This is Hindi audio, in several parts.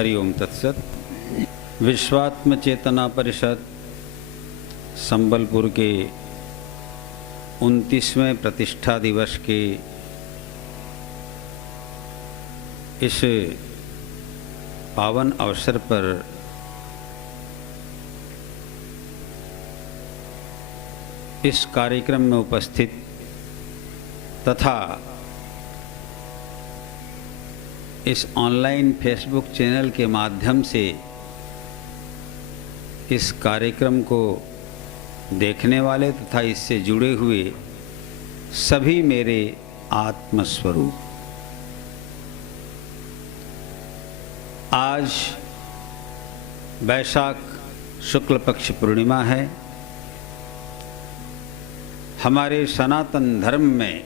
हरिओम तत्सत। विश्वात्म चेतना परिषद संबलपुर के 29वें प्रतिष्ठा दिवस के इस पावन अवसर पर इस कार्यक्रम में उपस्थित तथा इस ऑनलाइन फेसबुक चैनल के माध्यम से इस कार्यक्रम को देखने वाले तथा इससे जुड़े हुए सभी मेरे आत्मस्वरूप, आज वैशाख शुक्ल पक्ष पूर्णिमा है। हमारे सनातन धर्म में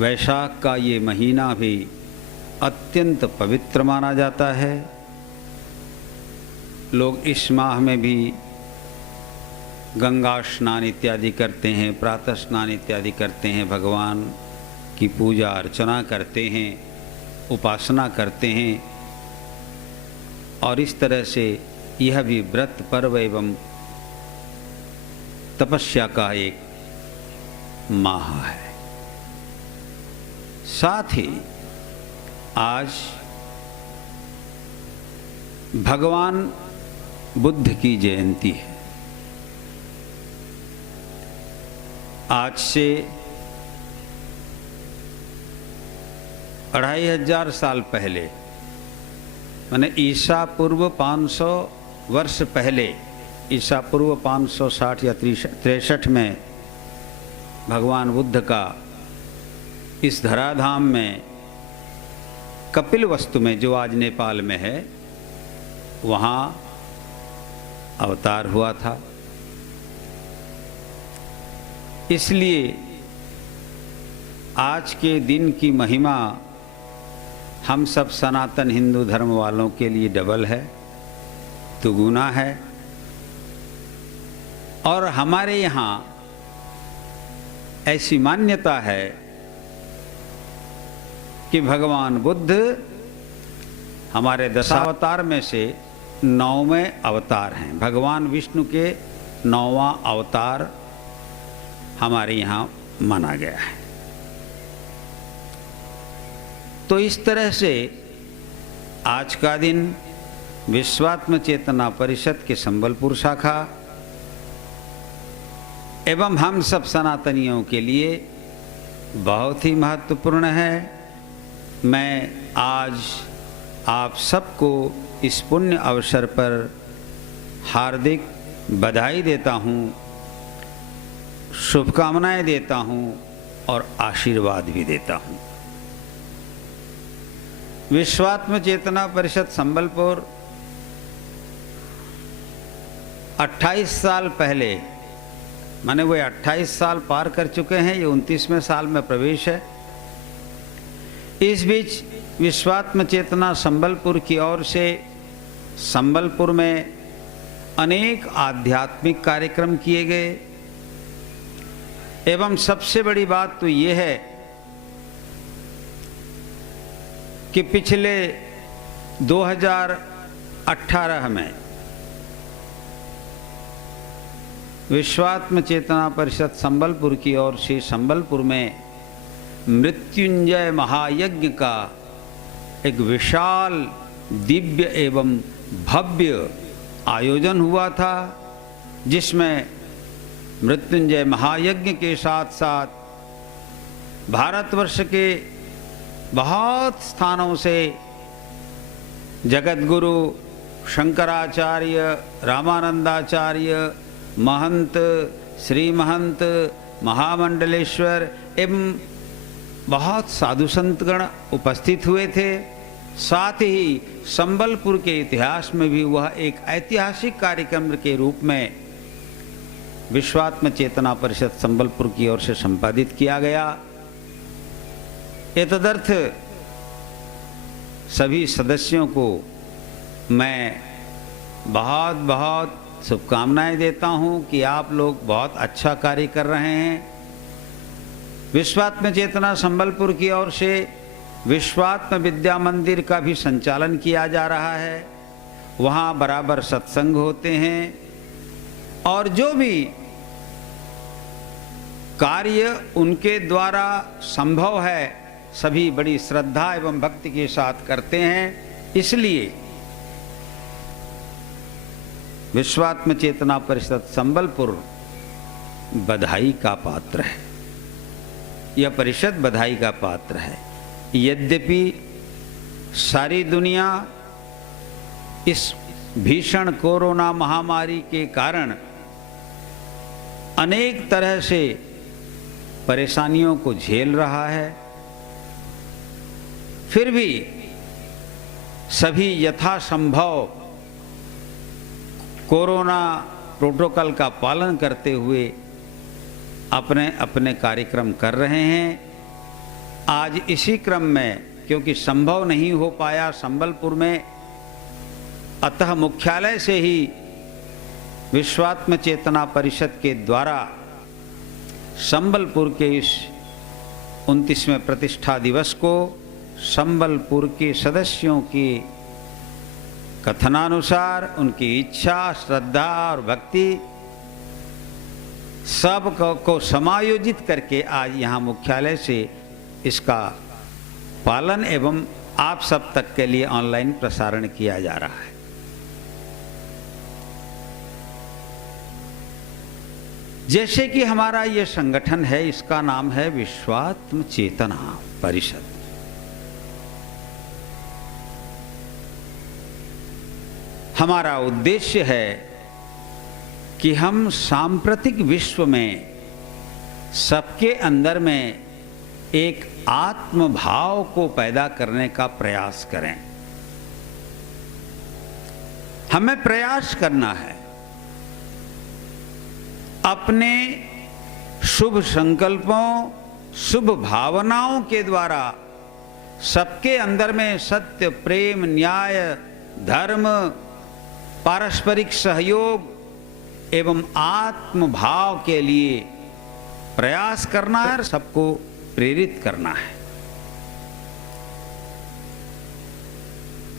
वैशाख का ये महीना भी अत्यंत पवित्र माना जाता है। लोग इस माह में भी गंगा स्नान इत्यादि करते हैं, प्रातः स्नान इत्यादि करते हैं, भगवान की पूजा अर्चना करते हैं, उपासना करते हैं और इस तरह से यह भी व्रत पर्व एवं तपस्या का एक माह है। साथ ही आज भगवान बुद्ध की जयंती है। आज से 2500 साल पहले, माने ईसा पूर्व 500 वर्ष पहले, ईसा पूर्व 560 या 63 में भगवान बुद्ध का इस धराधाम में कपिल वस्तु में, जो आज नेपाल में है, वहाँ अवतार हुआ था। इसलिए आज के दिन की महिमा हम सब सनातन हिंदू धर्म वालों के लिए डबल है, दुगुना है। और हमारे यहाँ ऐसी मान्यता है कि भगवान बुद्ध हमारे दशावतार में से 9वें अवतार हैं। भगवान विष्णु के 9वां अवतार हमारे यहाँ माना गया है। तो इस तरह से आज का दिन विश्वात्म चेतना परिषद के संबलपुर शाखा एवं हम सब सनातनियों के लिए बहुत ही महत्वपूर्ण है। मैं आज आप सबको इस पुण्य अवसर पर हार्दिक बधाई देता हूँ, शुभकामनाएं देता हूँ और आशीर्वाद भी देता हूँ। विश्वात्म चेतना परिषद संबलपुर 28 साल पहले, माने वो 28 साल पार कर चुके हैं, ये 29वें साल में प्रवेश है। इस बीच विश्वात्म चेतना संबलपुर की ओर से संबलपुर में अनेक आध्यात्मिक कार्यक्रम किए गए एवं सबसे बड़ी बात तो ये है कि पिछले 2018 में विश्वात्म चेतना परिषद संबलपुर की ओर से संबलपुर में मृत्युंजय महायज्ञ का एक विशाल दिव्य एवं भव्य आयोजन हुआ था, जिसमें मृत्युंजय महायज्ञ के साथ साथ भारतवर्ष के बहुत स्थानों से जगतगुरु शंकराचार्य, रामानंदाचार्य, महंत, श्री महंत, महामंडलेश्वर एवं बहुत साधु संतगण उपस्थित हुए थे। साथ ही संबलपुर के इतिहास में भी वह एक ऐतिहासिक कार्यक्रम के रूप में विश्वात्म चेतना परिषद संबलपुर की ओर से संपादित किया गया। एतदर्थ सभी सदस्यों को मैं बहुत बहुत शुभकामनाएं देता हूं कि आप लोग बहुत अच्छा कार्य कर रहे हैं। विश्वात्म चेतना संबलपुर की ओर से विश्वात्म विद्या मंदिर का भी संचालन किया जा रहा है। वहाँ बराबर सत्संग होते हैं और जो भी कार्य उनके द्वारा संभव है सभी बड़ी श्रद्धा एवं भक्ति के साथ करते हैं। इसलिए विश्वात्म चेतना परिषद संबलपुर बधाई का पात्र है। यह परिषद बधाई का पात्र है। यद्यपि सारी दुनिया इस भीषण कोरोना महामारी के कारण अनेक तरह से परेशानियों को झेल रहा है, फिर भी सभी यथासंभव कोरोना प्रोटोकॉल का पालन करते हुए अपने अपने कार्यक्रम कर रहे हैं। आज इसी क्रम में, क्योंकि संभव नहीं हो पाया संबलपुर में, अतः मुख्यालय से ही विश्वात्म चेतना परिषद के द्वारा संबलपुर के इस 29वें प्रतिष्ठा दिवस को संबलपुर के सदस्यों के कथनानुसार उनकी इच्छा, श्रद्धा और भक्ति सब को समायोजित करके आज यहाँ मुख्यालय से इसका पालन एवं आप सब तक के लिए ऑनलाइन प्रसारण किया जा रहा है। जैसे कि हमारा ये संगठन है, इसका नाम है विश्वात्म चेतना परिषद। हमारा उद्देश्य है कि हम सांप्रतिक विश्व में सबके अंदर में एक आत्म भाव को पैदा करने का प्रयास करें। हमें प्रयास करना है अपने शुभ संकल्पों, शुभ भावनाओं के द्वारा सबके अंदर में सत्य, प्रेम, न्याय, धर्म, पारस्परिक सहयोग एवं आत्म भाव के लिए प्रयास करना है और सबको प्रेरित करना है।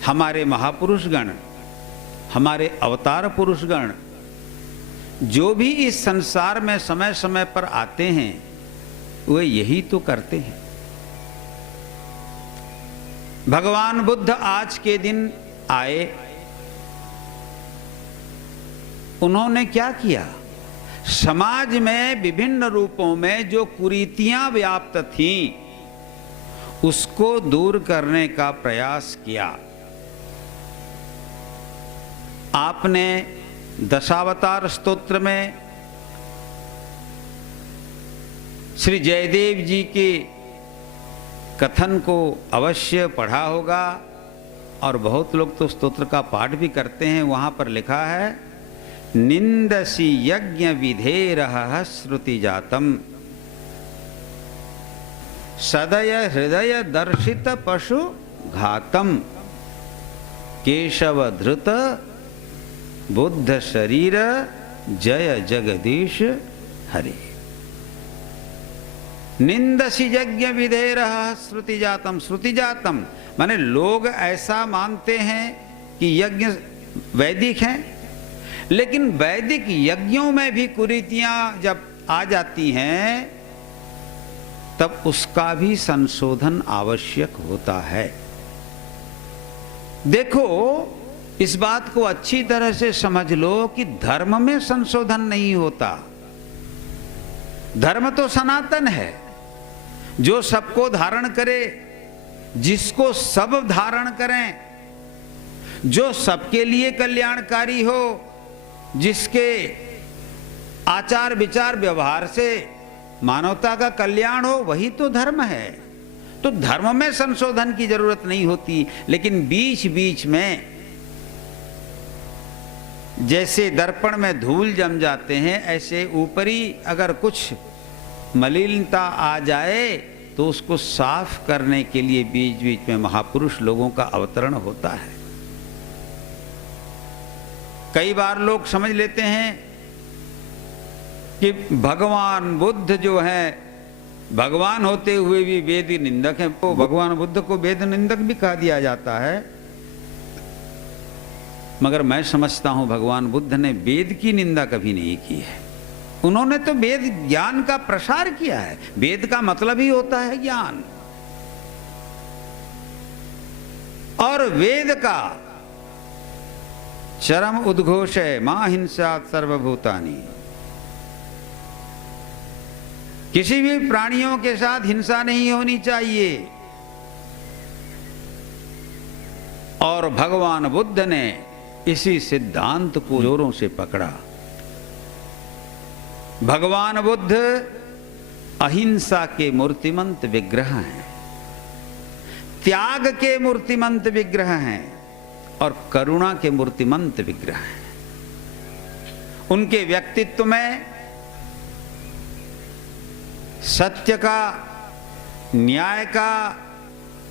हमारे महापुरुषगण, हमारे अवतार पुरुषगण जो भी इस संसार में समय समय पर आते हैं वे यही तो करते हैं। भगवान बुद्ध आज के दिन आए, उन्होंने क्या किया? समाज में विभिन्न रूपों में जो कुरीतियां व्याप्त थीं उसको दूर करने का प्रयास किया। आपने दशावतार स्तोत्र में श्री जयदेव जी के कथन को अवश्य पढ़ा होगा और बहुत लोग तो स्तोत्र का पाठ भी करते हैं। वहां पर लिखा है, निंदसी यज्ञ विधेरः श्रुति जातम सदय हृदय दर्शित पशु घातम केशव धृत बुद्ध शरीर जय जगदीश हरि। निंदसी यज्ञ विधेरः श्रुति जातम। श्रुति जातम माने लोग ऐसा मानते हैं कि यज्ञ वैदिक हैं, लेकिन वैदिक यज्ञों में भी कुरीतियां जब आ जाती हैं तब उसका भी संशोधन आवश्यक होता है। देखो, इस बात को अच्छी तरह से समझ लो कि धर्म में संशोधन नहीं होता। धर्म तो सनातन है, जो सबको धारण करे, जिसको सब धारण करें, जो सबके लिए कल्याणकारी हो, जिसके आचार विचार व्यवहार से मानवता का कल्याण हो, वही तो धर्म है। तो धर्म में संशोधन की जरूरत नहीं होती, लेकिन बीच बीच में जैसे दर्पण में धूल जम जाते हैं, ऐसे ऊपरी अगर कुछ मलिनता आ जाए तो उसको साफ करने के लिए बीच बीच में महापुरुष लोगों का अवतरण होता है। कई बार लोग समझ लेते हैं कि भगवान बुद्ध जो है भगवान होते हुए भी वेद निंदक हैं। तो भगवान बुद्ध को वेद निंदक भी कहा दिया जाता है, मगर मैं समझता हूं भगवान बुद्ध ने वेद की निंदा कभी नहीं की है। उन्होंने तो वेद ज्ञान का प्रसार किया है। वेद का मतलब ही होता है ज्ञान, और वेद का चरम उद्घोष है मां हिंसात् सर्वभूतानि। किसी भी प्राणियों के साथ हिंसा नहीं होनी चाहिए। और भगवान बुद्ध ने इसी सिद्धांत को जोरों से पकड़ा। भगवान बुद्ध अहिंसा के मूर्तिमंत विग्रह हैं, त्याग के मूर्तिमंत विग्रह हैं और करुणा के मूर्तिमंत विग्रह हैं। उनके व्यक्तित्व में सत्य का, न्याय का,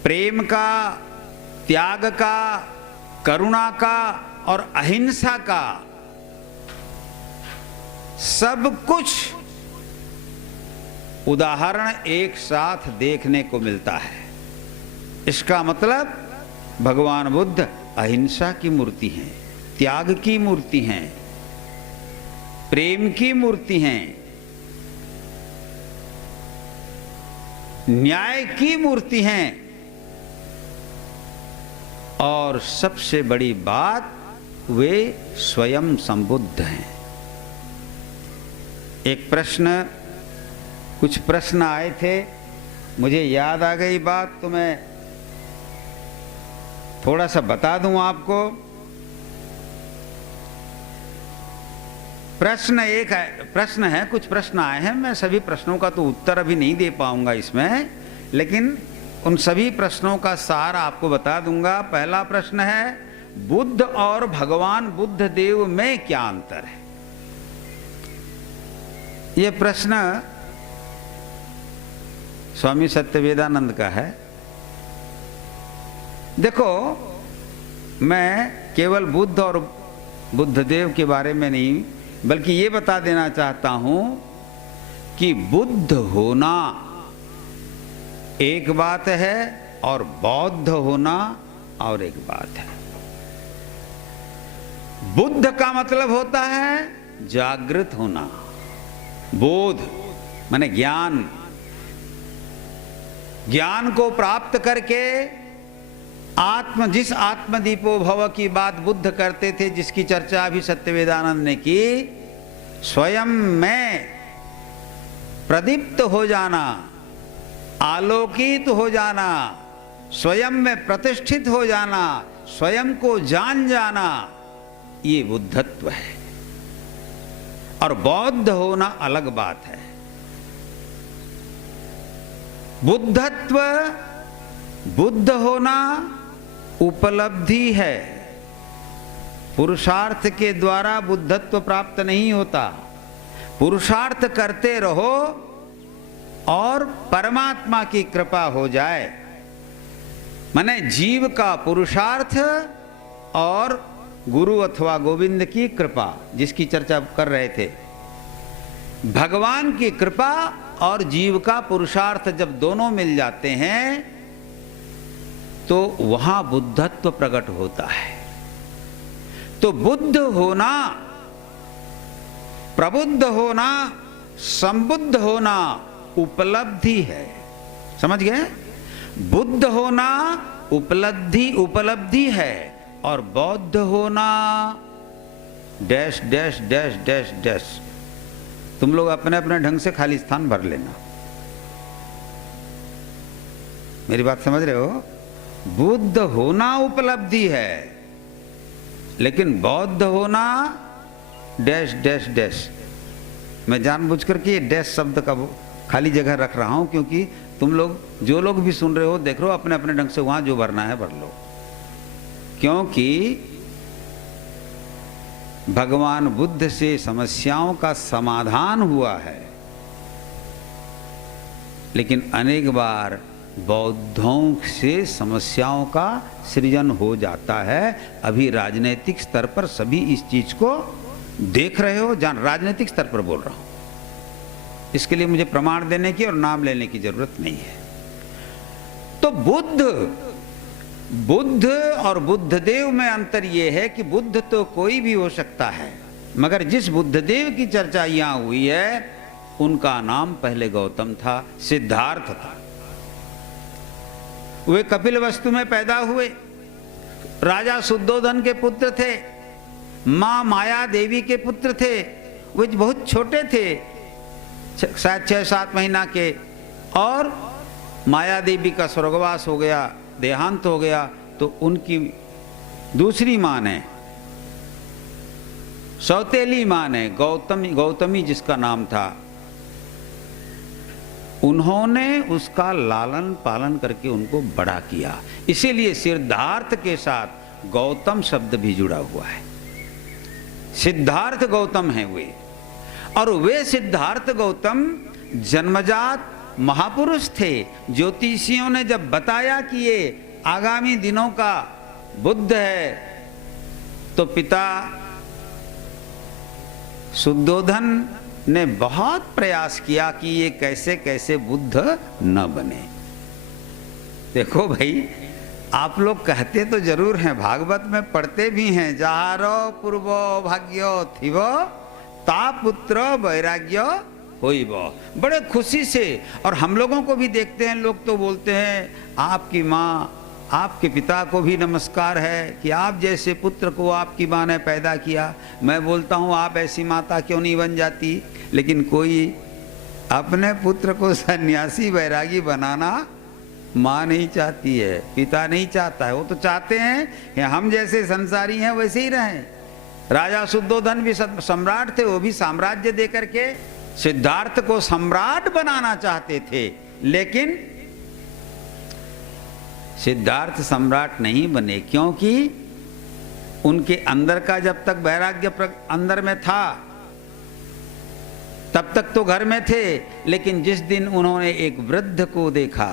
प्रेम का, त्याग का, करुणा का और अहिंसा का सब कुछ उदाहरण एक साथ देखने को मिलता है। इसका मतलब भगवान बुद्ध अहिंसा की मूर्ति हैं, त्याग की मूर्ति हैं, प्रेम की मूर्ति हैं, न्याय की मूर्ति हैं, और सबसे बड़ी बात वे स्वयं संबुद्ध हैं। एक प्रश्न, कुछ प्रश्न आए थे, मुझे याद आ गई बात, तो मैं थोड़ा सा बता दूं आपको। प्रश्न है, कुछ प्रश्न आए हैं। मैं सभी प्रश्नों का तो उत्तर अभी नहीं दे पाऊंगा इसमें, लेकिन उन सभी प्रश्नों का सार आपको बता दूंगा। पहला प्रश्न है, बुद्ध और भगवान बुद्ध देव में क्या अंतर है? यह प्रश्न स्वामी सत्यवेदानंद का है। देखो, मैं केवल बुद्ध और बुद्धदेव के बारे में नहीं, बल्कि ये बता देना चाहता हूं कि बुद्ध होना एक बात है और बौद्ध होना और एक बात है। बुद्ध का मतलब होता है जागृत होना, बोध माने ज्ञान। ज्ञान को प्राप्त करके जिस आत्मदीपो भव की बात बुद्ध करते थे, जिसकी चर्चा अभी सत्यवेदानंद ने की, स्वयं में प्रदीप्त हो जाना, आलोकित हो जाना, स्वयं में प्रतिष्ठित हो जाना, स्वयं को जान जाना, ये बुद्धत्व है। और बौद्ध होना अलग बात है। बुद्धत्व, बुद्ध होना उपलब्धि है। पुरुषार्थ के द्वारा बुद्धत्व प्राप्त नहीं होता। पुरुषार्थ करते रहो और परमात्मा की कृपा हो जाए। माने जीव का पुरुषार्थ और गुरु अथवा गोविंद की कृपा, जिसकी चर्चा कर रहे थे। भगवान की कृपा और जीव का पुरुषार्थ जब दोनों मिल जाते हैं तो वहां बुद्धत्व प्रकट होता है। तो बुद्ध होना, प्रबुद्ध होना, संबुद्ध होना उपलब्धि है। समझ गए? बुद्ध होना उपलब्धि है और बौद्ध होना dash dash dash dash dash. तुम लोग अपने अपने ढंग से खाली स्थान भर लेना। मेरी बात समझ रहे हो? बुद्ध होना उपलब्धि है, लेकिन बौद्ध होना डैश डैश डैश। मैं जानबूझकर के डैश शब्द का खाली जगह रख रहा हूं, क्योंकि तुम लोग, जो लोग भी सुन रहे हो, देख रहे हो, अपने अपने ढंग से वहां जो भरना है भर लो। क्योंकि भगवान बुद्ध से समस्याओं का समाधान हुआ है, लेकिन अनेक बार बौद्धों से समस्याओं का सृजन हो जाता है। अभी राजनीतिक स्तर पर सभी इस चीज को देख रहे हो। राजनीतिक स्तर पर बोल रहा हूं। इसके लिए मुझे प्रमाण देने की और नाम लेने की जरूरत नहीं है। तो बुद्ध और बुद्धदेव में अंतर यह है कि बुद्ध तो कोई भी हो सकता है, मगर जिस बुद्धदेव की चर्चा यहां हुई है उनका नाम पहले गौतम था, सिद्धार्थ था। वे कपिलवस्तु में पैदा हुए, राजा शुद्धोधन के पुत्र थे, मां माया देवी के पुत्र थे। वे बहुत छोटे थे, शायद 6-7 महीना के, और माया देवी का स्वर्गवास हो गया, देहांत हो गया। तो उनकी दूसरी मां ने, सौतेली मां ने, गौतमी जिसका नाम था, उन्होंने उसका लालन पालन करके उनको बड़ा किया। इसीलिए सिद्धार्थ के साथ गौतम शब्द भी जुड़ा हुआ है। सिद्धार्थ गौतम हैं वे, और वे सिद्धार्थ गौतम जन्मजात महापुरुष थे। ज्योतिषियों ने जब बताया कि ये आगामी दिनों का बुद्ध है, तो पिता शुद्धोधन ने बहुत प्रयास किया कि ये कैसे कैसे बुद्ध न बने। देखो भाई, आप लोग कहते तो जरूर हैं, भागवत में पढ़ते भी हैं, जहारो पूर्वो भाग्यो थिवो ता पुत्र वैराग्य होइबो, बड़े खुशी से। और हम लोगों को भी देखते हैं, लोग तो बोलते हैं आपकी माँ, आपके पिता को भी नमस्कार है कि आप जैसे पुत्र को आपकी माँ ने पैदा किया। मैं बोलता हूँ आप ऐसी माता क्यों नहीं बन जाती। लेकिन कोई अपने पुत्र को सन्यासी वैरागी बनाना माँ नहीं चाहती है, पिता नहीं चाहता है। वो तो चाहते हैं कि हम जैसे संसारी हैं वैसे ही रहें। राजा शुद्धोधन भी सम्राट थे, वो भी साम्राज्य देकर के सिद्धार्थ को सम्राट बनाना चाहते थे, लेकिन सिद्धार्थ सम्राट नहीं बने, क्योंकि उनके अंदर का जब तक वैराग्य अंदर में था तब तक तो घर में थे। लेकिन जिस दिन उन्होंने एक वृद्ध को देखा,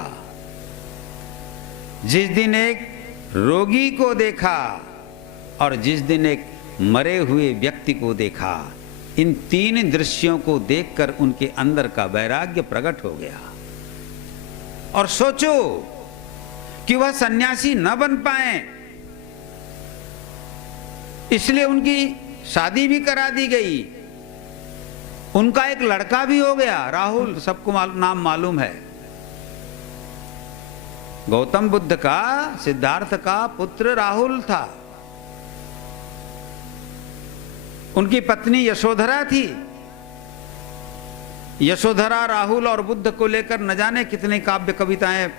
जिस दिन एक रोगी को देखा, और जिस दिन एक मरे हुए व्यक्ति को देखा, इन 3 दृश्यों को देखकर उनके अंदर का वैराग्य प्रकट हो गया। और सोचो कि वह सन्यासी न बन पाए, इसलिए उनकी शादी भी करा दी गई। उनका एक लड़का भी हो गया, राहुल, सबको नाम मालूम है। गौतम बुद्ध का, सिद्धार्थ का पुत्र राहुल था। उनकी पत्नी यशोधरा थी। यशोधरा, राहुल और बुद्ध को लेकर न जाने कितने काव्य कविताएं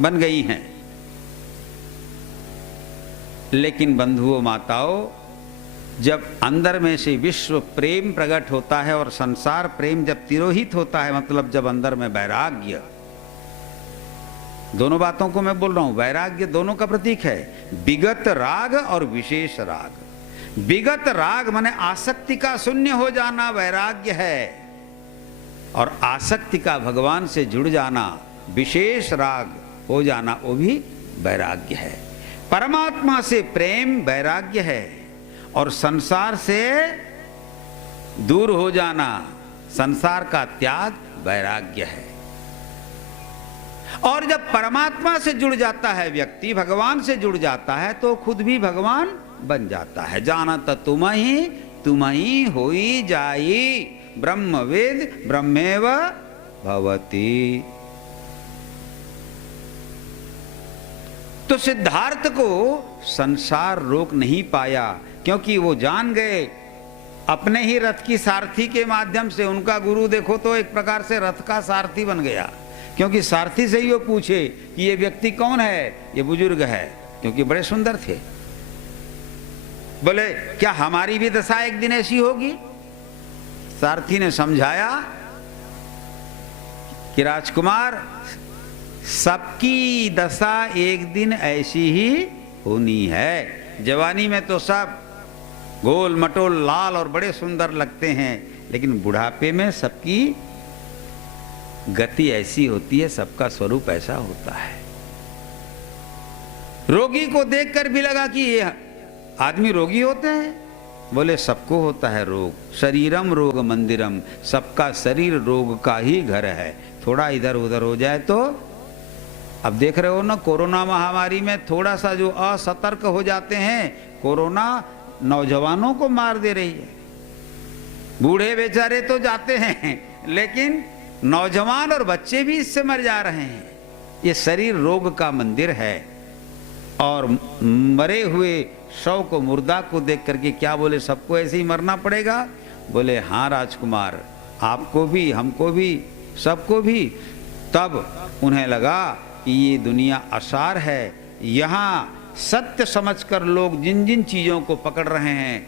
बन गई हैं। लेकिन बंधुओं माताओं, जब अंदर में से विश्व प्रेम प्रकट होता है और संसार प्रेम जब तिरोहित होता है, मतलब जब अंदर में वैराग्य, दोनों बातों को मैं बोल रहा हूं, वैराग्य दोनों का प्रतीक है, विगत राग और विशेष राग। विगत राग माने आसक्ति का शून्य हो जाना वैराग्य है, और आसक्ति का भगवान से जुड़ जाना, विशेष राग हो जाना, वो भी वैराग्य है। परमात्मा से प्रेम वैराग्य है, और संसार से दूर हो जाना, संसार का त्याग वैराग्य है। और जब परमात्मा से जुड़ जाता है व्यक्ति, भगवान से जुड़ जाता है, तो खुद भी भगवान बन जाता है। जानत तुम ही होई जाई, ब्रह्मवेद ब्रह्मेव भवति। तो सिद्धार्थ को संसार रोक नहीं पाया, क्योंकि वो जान गए अपने ही रथ की सारथी के माध्यम से। उनका गुरु देखो तो एक प्रकार से रथ का सारथी बन गया, क्योंकि सारथी से ही वो पूछे कि ये व्यक्ति कौन है, ये बुजुर्ग है, क्योंकि बड़े सुंदर थे। बोले क्या हमारी भी दशा एक दिन ऐसी होगी? सारथी ने समझाया कि राजकुमार, सबकी दशा एक दिन ऐसी ही होनी है। जवानी में तो सब गोल मटोल लाल और बड़े सुंदर लगते हैं, लेकिन बुढ़ापे में सबकी गति ऐसी होती है, सबका स्वरूप ऐसा होता है। रोगी को देखकर भी लगा कि ये आदमी रोगी होते हैं, बोले सबको होता है रोग, शरीरम रोग मंदिरम, सबका शरीर रोग का ही घर है। थोड़ा इधर उधर हो जाए तो, अब देख रहे हो ना कोरोना महामारी में थोड़ा सा जो असतर्क हो जाते हैं, कोरोना नौजवानों को मार दे रही है। बूढ़े बेचारे तो जाते हैं, लेकिन नौजवान और बच्चे भी इससे मर जा रहे हैं। ये शरीर रोग का मंदिर है। और मरे हुए शव को, मुर्दा को देख करके क्या बोले, सबको ऐसे ही मरना पड़ेगा? बोले हाँ राजकुमार, आपको भी, हमको भी, सबको भी। तब उन्हें लगा कि ये दुनिया असार है, यहाँ सत्य समझकर लोग जिन जिन चीज़ों को पकड़ रहे हैं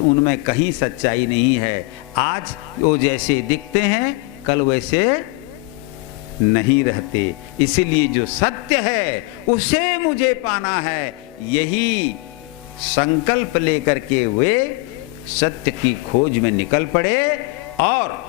उनमें कहीं सच्चाई नहीं है। आज वो जैसे दिखते हैं कल वैसे नहीं रहते। इसीलिए जो सत्य है उसे मुझे पाना है, यही संकल्प लेकर के वे सत्य की खोज में निकल पड़े। और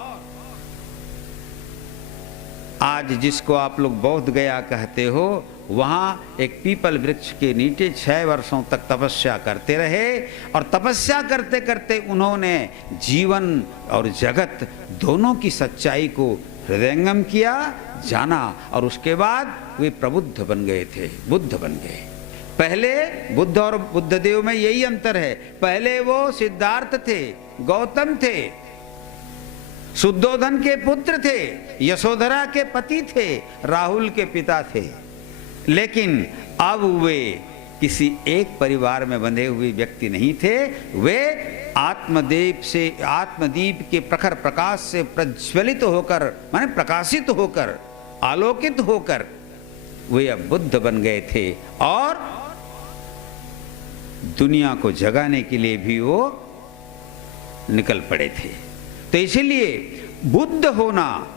आज जिसको आप लोग बौद्ध गया कहते हो, वहाँ एक पीपल वृक्ष के नीचे 6 वर्षों तक तपस्या करते रहे। और तपस्या करते करते उन्होंने जीवन और जगत दोनों की सच्चाई को हृदयंगम किया, जाना। और उसके बाद वे प्रबुद्ध बन गए थे, बुद्ध बन गए। पहले बुद्ध और बुद्धदेव में यही अंतर है, पहले वो सिद्धार्थ थे, गौतम थे, शुद्धोधन के पुत्र थे, यशोधरा के पति थे, राहुल के पिता थे। लेकिन अब वे किसी एक परिवार में बंधे हुए व्यक्ति नहीं थे। वे आत्मदीप के प्रखर प्रकाश से प्रज्वलित होकर, माने प्रकाशित होकर, आलोकित होकर वे अब बुद्ध बन गए थे। और दुनिया को जगाने के लिए भी वो निकल पड़े थे। तो इसीलिए बुद्ध होना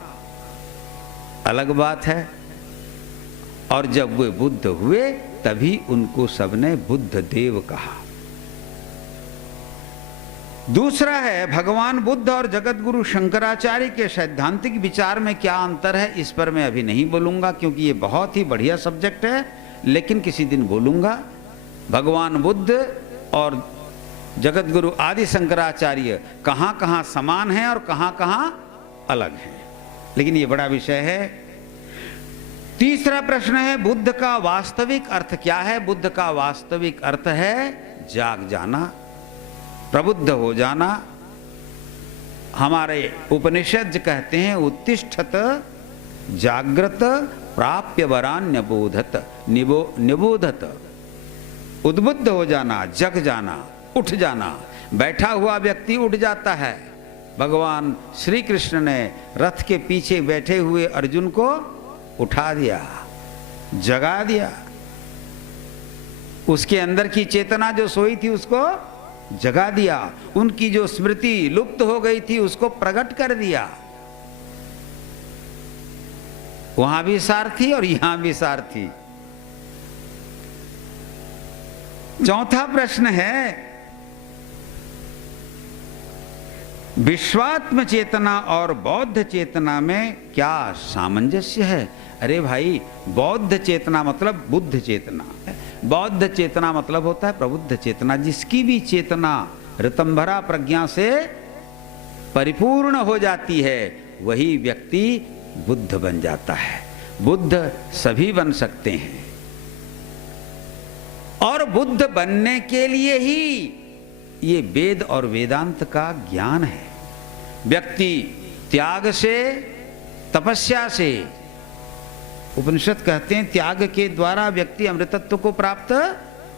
अलग बात है। और जब वे बुद्ध हुए तभी उनको सबने बुद्ध देव कहा। दूसरा है भगवान बुद्ध और जगत गुरु शंकराचार्य के सैद्धांतिक विचार में क्या अंतर है, इस पर मैं अभी नहीं बोलूंगा क्योंकि ये बहुत ही बढ़िया सब्जेक्ट है, लेकिन किसी दिन बोलूंगा। भगवान बुद्ध और जगत गुरु आदि शंकराचार्य कहाँ कहाँ समान हैं और कहाँ कहाँ अलग हैं, लेकिन ये बड़ा विषय है। तीसरा प्रश्न है बुद्ध का वास्तविक अर्थ क्या है। बुद्ध का वास्तविक अर्थ है जाग जाना, प्रबुद्ध हो जाना। हमारे उपनिषद कहते हैं उत्तिष्ठत जागृत प्राप्य वरान्य बोधत, निबोधत। उद्बुद्ध हो जाना, जग जाना, उठ जाना। बैठा हुआ व्यक्ति उठ जाता है। भगवान श्री कृष्ण ने रथ के पीछे बैठे हुए अर्जुन को उठा दिया, जगा दिया। उसके अंदर की चेतना जो सोई थी उसको जगा दिया। उनकी जो स्मृति लुप्त हो गई थी उसको प्रकट कर दिया। वहां भी सारथी और यहां भी सारथी। चौथा प्रश्न है विश्वात्म चेतना और बौद्ध चेतना में क्या सामंजस्य है। अरे भाई, बौद्ध चेतना मतलब बुद्ध चेतना, बौद्ध चेतना मतलब होता है प्रबुद्ध चेतना। जिसकी भी चेतना ऋतंभरा प्रज्ञा से परिपूर्ण हो जाती है वही व्यक्ति बुद्ध बन जाता है। बुद्ध सभी बन सकते हैं और बुद्ध बनने के लिए ही ये वेद और वेदांत का ज्ञान है। व्यक्ति त्याग से, तपस्या से, उपनिषद कहते हैं त्याग के द्वारा व्यक्ति अमृतत्व को प्राप्त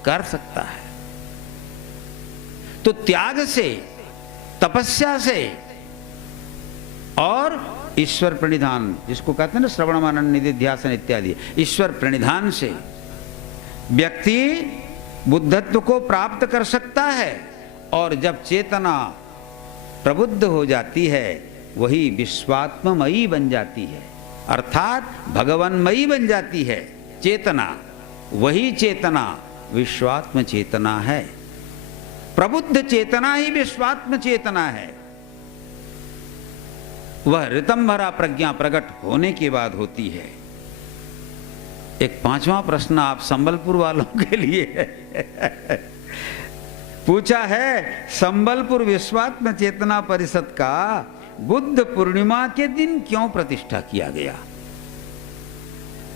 कर सकता है। तो त्याग से, तपस्या से और ईश्वर प्रणिधान, जिसको कहते हैं ना श्रवण मनन निधिध्यासन इत्यादि, ईश्वर प्रणिधान से व्यक्ति बुद्धत्व को प्राप्त कर सकता है। और जब चेतना प्रबुद्ध हो जाती है वही विश्वात्ममयी बन जाती है, अर्थात भगवानमयी बन जाती है चेतना। वही चेतना विश्वात्म चेतना है। प्रबुद्ध चेतना ही विश्वात्म चेतना है। वह ऋतंभरा प्रज्ञा प्रकट होने के बाद होती है। एक पांचवा प्रश्न आप संबलपुर वालों के लिए है। पूछा है संबलपुर विश्वात्म चेतना परिषद का बुद्ध पूर्णिमा के दिन क्यों प्रतिष्ठा किया गया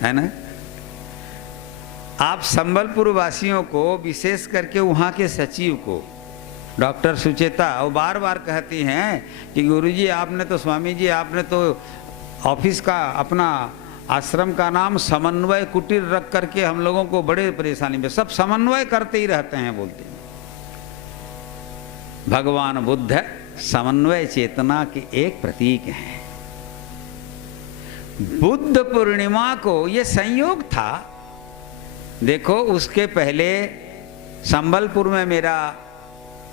है ना। आप संबलपुर वासियों को, विशेष करके वहाँ के सचिव को, डॉक्टर सुचेता, वो बार बार कहती हैं कि गुरुजी आपने तो, स्वामी जी आपने तो ऑफिस का, अपना आश्रम का नाम समन्वय कुटीर रख करके हम लोगों को बड़े परेशानी में, सब समन्वय करते ही रहते हैं बोलते हैं। भगवान बुद्ध समन्वय चेतना के एक प्रतीक हैं। बुद्ध पूर्णिमा को ये संयोग था। देखो उसके पहले संबलपुर में मेरा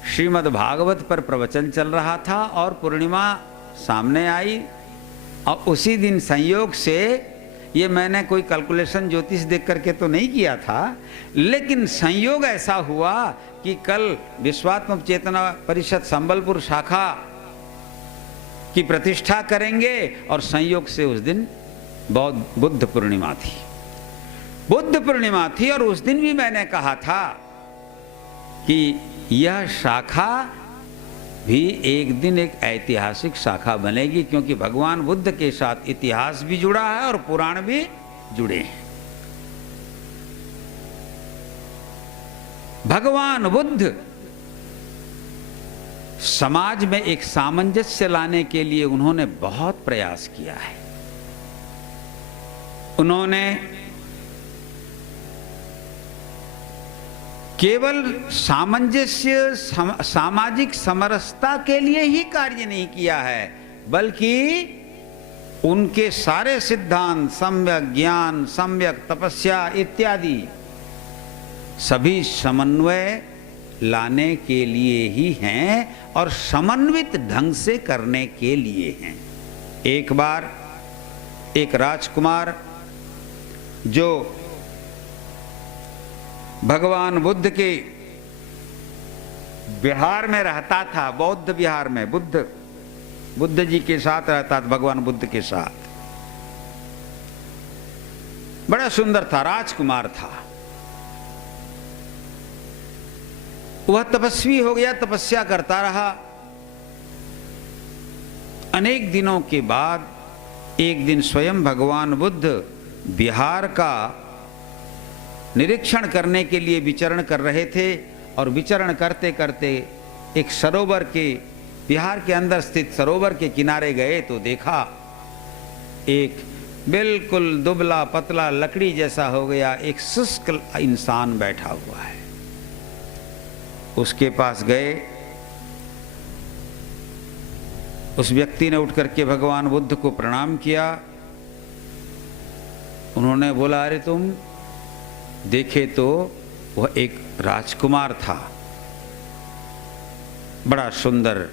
श्रीमद् भागवत पर प्रवचन चल रहा था और पूर्णिमा सामने आई, और उसी दिन संयोग से, ये मैंने कोई कैलकुलेशन ज्योतिष देख करके तो नहीं किया था, लेकिन संयोग ऐसा हुआ कि कल विश्वात्म चेतना परिषद संबलपुर शाखा की प्रतिष्ठा करेंगे और संयोग से उस दिन बुद्ध पूर्णिमा थी। बुद्ध पूर्णिमा थी और उस दिन भी मैंने कहा था कि यह शाखा भी एक दिन एक ऐतिहासिक शाखा बनेगी, क्योंकि भगवान बुद्ध के साथ इतिहास भी जुड़ा है और पुराण भी जुड़े हैं। भगवान बुद्ध समाज में एक सामंजस्य लाने के लिए उन्होंने बहुत प्रयास किया है। उन्होंने केवल सामंजस्य, सामाजिक समरसता के लिए ही कार्य नहीं किया है, बल्कि उनके सारे सिद्धांत, सम्यक ज्ञान, सम्यक तपस्या इत्यादि सभी समन्वय लाने के लिए ही हैं और समन्वित ढंग से करने के लिए हैं। एक बार एक राजकुमार जो भगवान बुद्ध के बिहार में रहता था, बौद्ध विहार में, बुद्ध जी के साथ रहता था, भगवान बुद्ध के साथ, बड़ा सुंदर था, राजकुमार था। वह तपस्वी हो गया, तपस्या करता रहा। अनेक दिनों के बाद एक दिन स्वयं भगवान बुद्ध बिहार का निरीक्षण करने के लिए विचरण कर रहे थे, और विचरण करते करते एक सरोवर के, बिहार के अंदर स्थित सरोवर के किनारे गए तो देखा एक बिल्कुल दुबला पतला लकड़ी जैसा हो गया एक शुष्क इंसान बैठा हुआ है। उसके पास गए, उस व्यक्ति ने उठ करके भगवान बुद्ध को प्रणाम किया। उन्होंने बोला, अरे तुम देखे तो वह एक राजकुमार था, बड़ा सुंदर,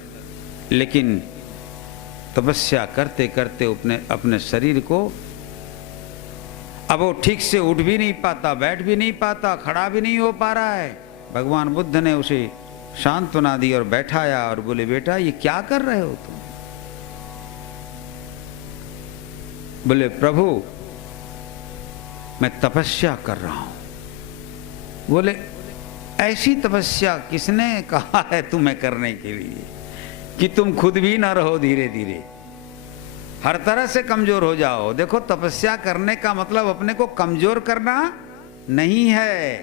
लेकिन तपस्या करते करते अपने शरीर को, अब वो ठीक से उठ भी नहीं पाता, बैठ भी नहीं पाता, खड़ा भी नहीं हो पा रहा है। भगवान बुद्ध ने उसे सांत्वना दी और बैठाया और बोले, बेटा ये क्या कर रहे हो तुम? बोले, प्रभु मैं तपस्या कर रहा हूं। बोले, ऐसी तपस्या किसने कहा है तुम्हें करने के लिए कि तुम खुद भी ना रहो, धीरे धीरे हर तरह से कमजोर हो जाओ। देखो, तपस्या करने का मतलब अपने को कमजोर करना नहीं है,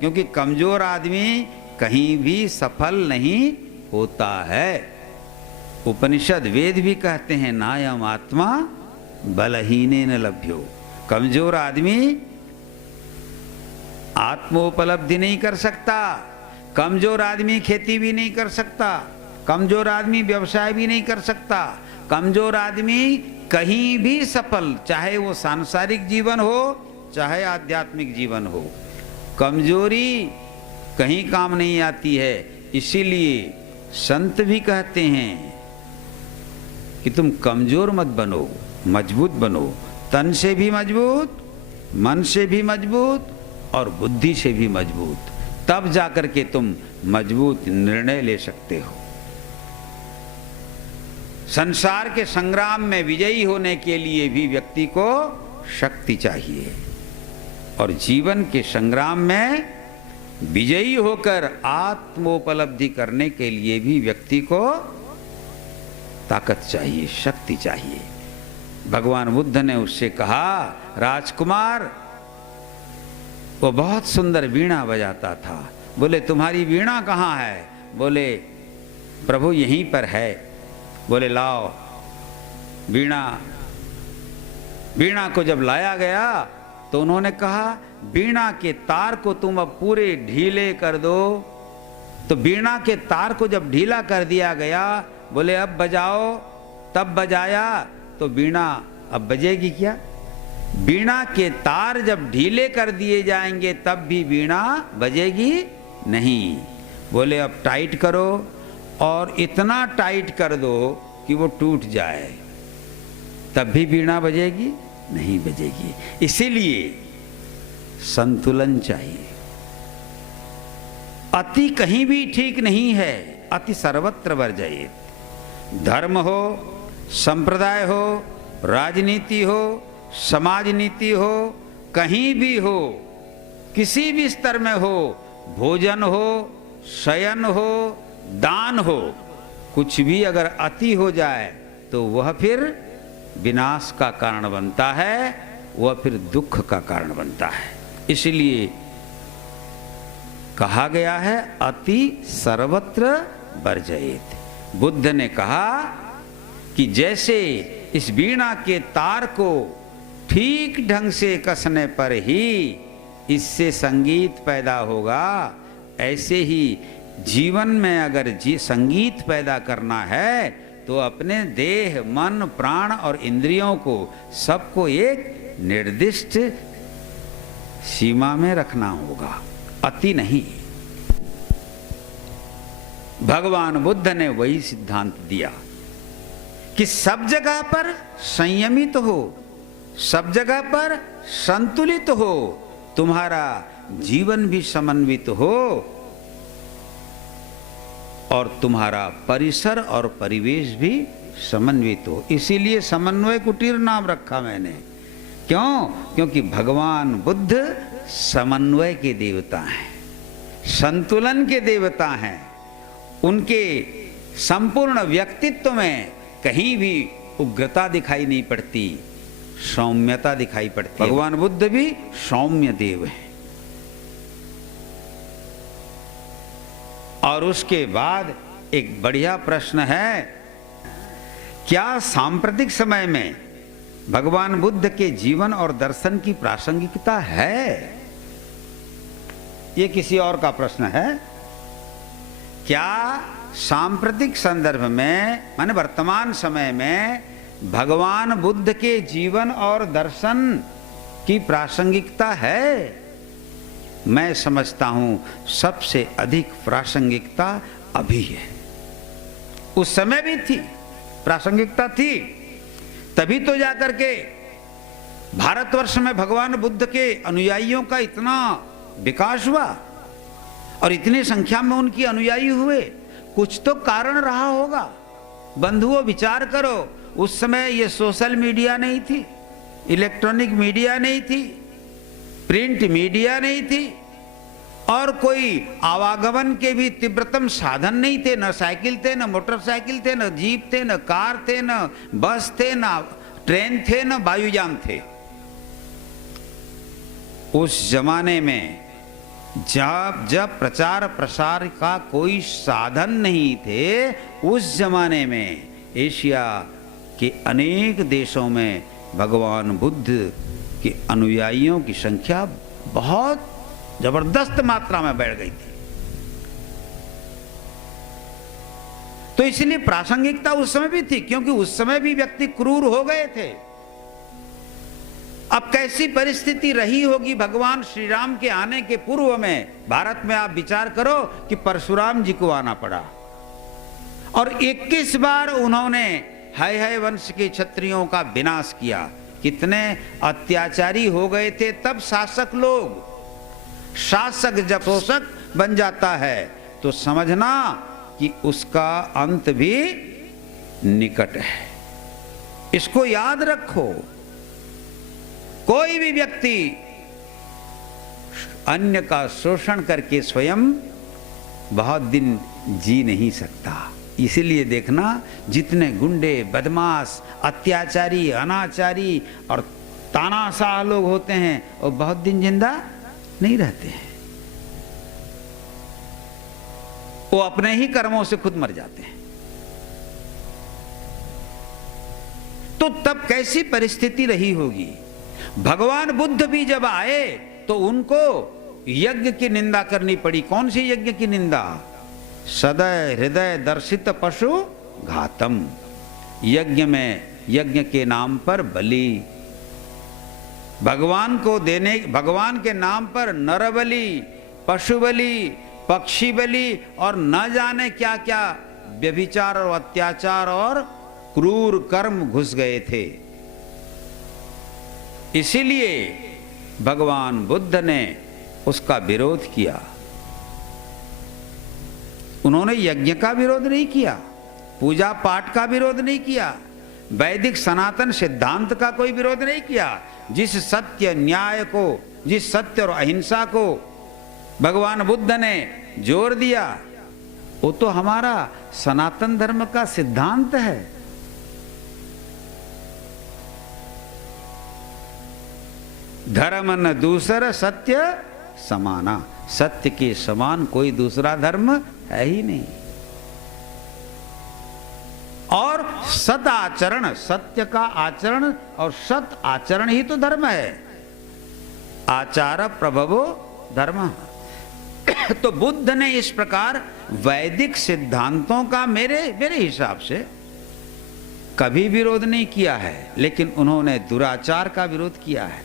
क्योंकि कमजोर आदमी कहीं भी सफल नहीं होता है। उपनिषद, वेद भी कहते हैं, नायम आत्मा बलहीने न लभ्यो। कमजोर आदमी आत्मोपलब्धि नहीं कर सकता, कमजोर आदमी खेती भी नहीं कर सकता, कमजोर आदमी व्यवसाय भी नहीं कर सकता, कमजोर आदमी कहीं भी सफल, चाहे वो सांसारिक जीवन हो चाहे आध्यात्मिक जीवन हो, कमजोरी कहीं काम नहीं आती है। इसीलिए संत भी कहते हैं कि तुम कमजोर मत बनो, मजबूत बनो, तन से भी मजबूत, मन से भी मजबूत और बुद्धि से भी मजबूत, तब जाकर के तुम मजबूत निर्णय ले सकते हो। संसार के संग्राम में विजयी होने के लिए भी व्यक्ति को शक्ति चाहिए, और जीवन के संग्राम में विजयी होकर आत्मोपलब्धि करने के लिए भी व्यक्ति को ताकत चाहिए, शक्ति चाहिए। भगवान बुद्ध ने उससे कहा, राजकुमार, वो बहुत सुंदर वीणा बजाता था। बोले तुम्हारी वीणा कहाँ है? बोले प्रभु यहीं पर है। बोले लाओ वीणा। वीणा को जब लाया गया तो उन्होंने कहा, वीणा के तार को तुम अब पूरे ढीले कर दो। तो वीणा के तार को जब ढीला कर दिया गया, बोले अब बजाओ। तब बजाया तो वीणा अब बजेगी क्या? वीणा के तार जब ढीले कर दिए जाएंगे तब भी वीणा बजेगी नहीं। बोले अब टाइट करो और इतना टाइट कर दो कि वो टूट जाए, तब भी वीणा बजेगी नहीं बजेगी। इसीलिए संतुलन चाहिए। अति कहीं भी ठीक नहीं है, अति सर्वत्र वर्जयेत्। धर्म हो, संप्रदाय हो, राजनीति हो, समाज नीति हो, कहीं भी हो, किसी भी स्तर में हो, भोजन हो, शयन हो, दान हो, कुछ भी अगर अति हो जाए तो वह फिर विनाश का कारण बनता है, वह फिर दुख का कारण बनता है। इसलिए कहा गया है अति सर्वत्र वर्जयेत्। बुद्ध ने कहा कि जैसे इस वीणा के तार को ठीक ढंग से कसने पर ही इससे संगीत पैदा होगा, ऐसे ही जीवन में अगर संगीत पैदा करना है तो अपने देह, मन, प्राण और इंद्रियों को सबको एक निर्दिष्ट सीमा में रखना होगा, अति नहीं। भगवान बुद्ध ने वही सिद्धांत दिया कि सब जगह पर संयमित हो, सब जगह पर संतुलित हो, तुम्हारा जीवन भी समन्वित हो और तुम्हारा परिसर और परिवेश भी समन्वित हो। इसीलिए समन्वय कुटीर नाम रखा मैंने। क्यों? क्योंकि भगवान बुद्ध समन्वय के देवता हैं, संतुलन के देवता हैं। उनके संपूर्ण व्यक्तित्व में कहीं भी उग्रता दिखाई नहीं पड़ती, सौम्यता दिखाई पड़ती है। भगवान बुद्ध भी सौम्य देव हैं। और उसके बाद एक बढ़िया प्रश्न है, क्या सांप्रतिक समय में भगवान बुद्ध के जीवन और दर्शन की प्रासंगिकता है? ये किसी और का प्रश्न है। क्या सांप्रतिक संदर्भ में, माने वर्तमान समय में, भगवान बुद्ध के जीवन और दर्शन की प्रासंगिकता है? मैं समझता हूं सबसे अधिक प्रासंगिकता अभी है। उस समय भी थी, प्रासंगिकता थी, तभी तो जाकर के भारतवर्ष में भगवान बुद्ध के अनुयायियों का इतना विकास हुआ और इतनी संख्या में उनकी अनुयायी हुए। कुछ तो कारण रहा होगा। बंधुओं, विचार करो, उस समय ये सोशल मीडिया नहीं थी, इलेक्ट्रॉनिक मीडिया नहीं थी, प्रिंट मीडिया नहीं थी और कोई आवागमन के भी तीव्रतम साधन नहीं थे। न साइकिल थे, न मोटरसाइकिल थे, न जीप थे, न कार थे, न बस थे, न ट्रेन थे, न वायुयान थे। उस जमाने में जब प्रचार प्रसार का कोई साधन नहीं थे, उस जमाने में एशिया के अनेक देशों में भगवान बुद्ध के अनुयायियों की संख्या बहुत जबरदस्त मात्रा में बढ़ गई थी। तो इसलिए प्रासंगिकता उस समय भी थी, क्योंकि उस समय भी व्यक्ति क्रूर हो गए थे। अब कैसी परिस्थिति रही होगी भगवान श्री राम के आने के पूर्व में? भारत में आप विचार करो कि परशुराम जी को आना पड़ा और 21 बार उन्होंने है वंश के क्षत्रियों का विनाश किया। कितने अत्याचारी हो गए थे तब शासक लोग। शासक जब शोषक बन जाता है तो समझना कि उसका अंत भी निकट है। इसको याद रखो। कोई भी व्यक्ति अन्य का शोषण करके स्वयं बहुत दिन जी नहीं सकता। इसीलिए देखना, जितने गुंडे, बदमाश, अत्याचारी, अनाचारी और तानाशाह लोग होते हैं वो बहुत दिन जिंदा नहीं रहते हैं, वो अपने ही कर्मों से खुद मर जाते हैं। तो तब कैसी परिस्थिति रही होगी? भगवान बुद्ध भी जब आए तो उनको यज्ञ की निंदा करनी पड़ी। कौन सी यज्ञ की निंदा? सदय हृदय दर्शित पशु घातम। यज्ञ में, यज्ञ के नाम पर बलि, भगवान को देने, भगवान के नाम पर नर बलि, पशु बलि, पक्षी बलि और न जाने क्या क्या व्यभिचार और अत्याचार और क्रूर कर्म घुस गए थे। इसीलिए भगवान बुद्ध ने उसका विरोध किया। उन्होंने यज्ञ का विरोध नहीं किया, पूजा पाठ का विरोध नहीं किया, वैदिक सनातन सिद्धांत का कोई विरोध नहीं किया। जिस सत्य न्याय को, जिस सत्य और अहिंसा को भगवान बुद्ध ने जोर दिया, वो तो हमारा सनातन धर्म का सिद्धांत है। धर्म न दूसरा सत्य समाना। सत्य के समान कोई दूसरा धर्म है ही नहीं। और सत आचरण, सत्य का आचरण और सत आचरण ही तो धर्म है। आचार प्रभवो धर्म। तो बुद्ध ने इस प्रकार वैदिक सिद्धांतों का मेरे हिसाब से कभी विरोध नहीं किया है, लेकिन उन्होंने दुराचार का विरोध किया है,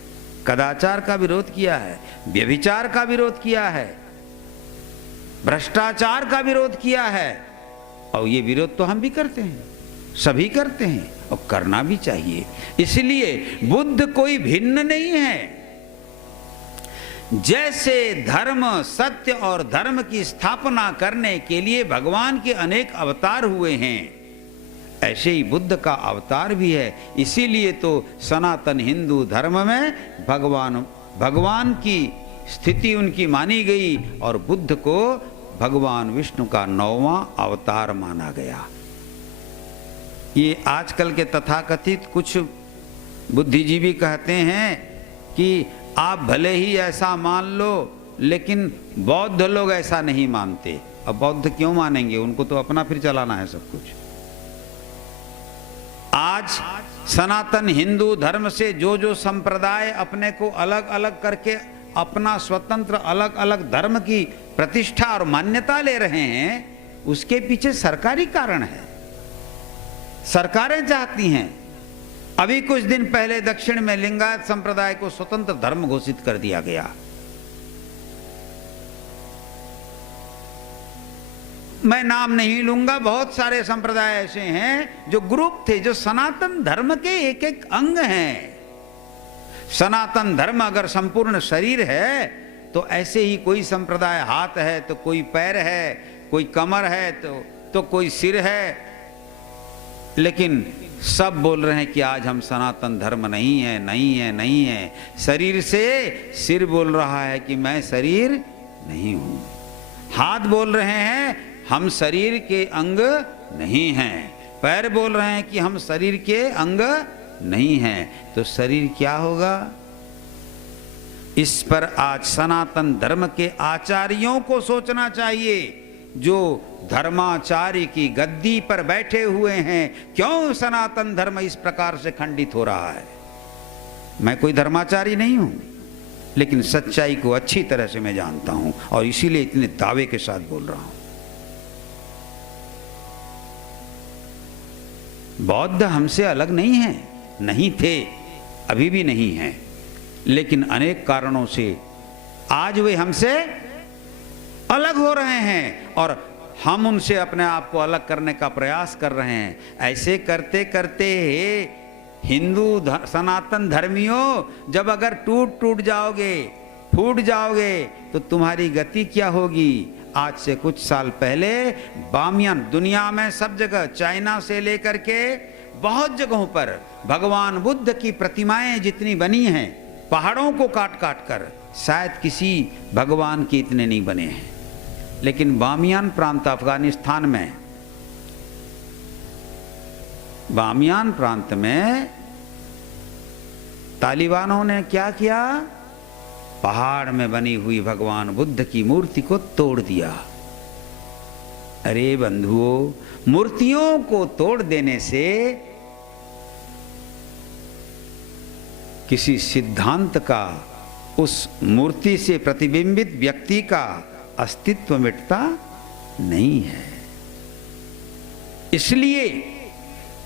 कदाचार का विरोध किया है, व्यभिचार का विरोध किया है, भ्रष्टाचार का विरोध किया है। और ये विरोध तो हम भी करते हैं, सभी करते हैं और करना भी चाहिए। इसलिए बुद्ध कोई भिन्न नहीं है। जैसे धर्म, सत्य और धर्म की स्थापना करने के लिए भगवान के अनेक अवतार हुए हैं, ऐसे ही बुद्ध का अवतार भी है। इसीलिए तो सनातन हिंदू धर्म में भगवान की स्थिति उनकी मानी गई और बुद्ध को भगवान विष्णु का 9वां अवतार माना गया। ये आजकल के तथाकथित कुछ बुद्धिजीवी कहते हैं कि आप भले ही ऐसा मान लो, लेकिन बौद्ध लोग ऐसा नहीं मानते। अब बौद्ध क्यों मानेंगे? उनको तो अपना फिर चलाना है सब कुछ। आज सनातन हिंदू धर्म से जो जो संप्रदाय अपने को अलग अलग करके अपना स्वतंत्र अलग अलग धर्म की प्रतिष्ठा और मान्यता ले रहे हैं, उसके पीछे सरकारी कारण है। सरकारें चाहती हैं। अभी कुछ दिन पहले दक्षिण में लिंगायत संप्रदाय को स्वतंत्र धर्म घोषित कर दिया गया। मैं नाम नहीं लूंगा, बहुत सारे संप्रदाय ऐसे हैं जो ग्रुप थे, जो सनातन धर्म के एक एक अंग हैं। सनातन धर्म अगर संपूर्ण शरीर है तो ऐसे ही कोई संप्रदाय हाथ है तो कोई पैर है, कोई कमर है तो कोई सिर है। लेकिन सब बोल रहे हैं कि आज हम सनातन धर्म नहीं है, नहीं है, नहीं है। शरीर से सिर बोल रहा है कि मैं शरीर नहीं हूं। हाथ बोल रहे हैं हम शरीर के अंग नहीं हैं। पैर बोल रहे हैं कि हम शरीर के अंग नहीं हैं। तो शरीर क्या होगा? इस पर आज सनातन धर्म के आचार्यों को सोचना चाहिए, जो धर्माचार्य की गद्दी पर बैठे हुए हैं। क्यों सनातन धर्म इस प्रकार से खंडित हो रहा है? मैं कोई धर्माचार्य नहीं हूं, लेकिन सच्चाई को अच्छी तरह से मैं जानता हूं और इसीलिए इतने दावे के साथ बोल रहा हूं। बौद्ध हमसे अलग नहीं है, नहीं थे, अभी भी नहीं हैं, लेकिन अनेक कारणों से आज वे हमसे अलग हो रहे हैं और हम उनसे अपने आप को अलग करने का प्रयास कर रहे हैं। ऐसे करते करते हिंदू सनातन धर्मियों, जब अगर टूट जाओगे, फूट जाओगे, तो तुम्हारी गति क्या होगी? आज से कुछ साल पहले बामियान दुनिया में सब जगह, चाइना से लेकर के बहुत जगहों पर भगवान बुद्ध की प्रतिमाएं जितनी बनी हैं, पहाड़ों को काट काट कर शायद किसी भगवान के इतने नहीं बने हैं। लेकिन बामियान प्रांत अफगानिस्तान में, बामियान प्रांत में तालिबानों ने क्या किया, पहाड़ में बनी हुई भगवान बुद्ध की मूर्ति को तोड़ दिया। अरे बंधुओं, मूर्तियों को तोड़ देने से किसी सिद्धांत का, उस मूर्ति से प्रतिबिंबित व्यक्ति का अस्तित्व मिटता नहीं है। इसलिए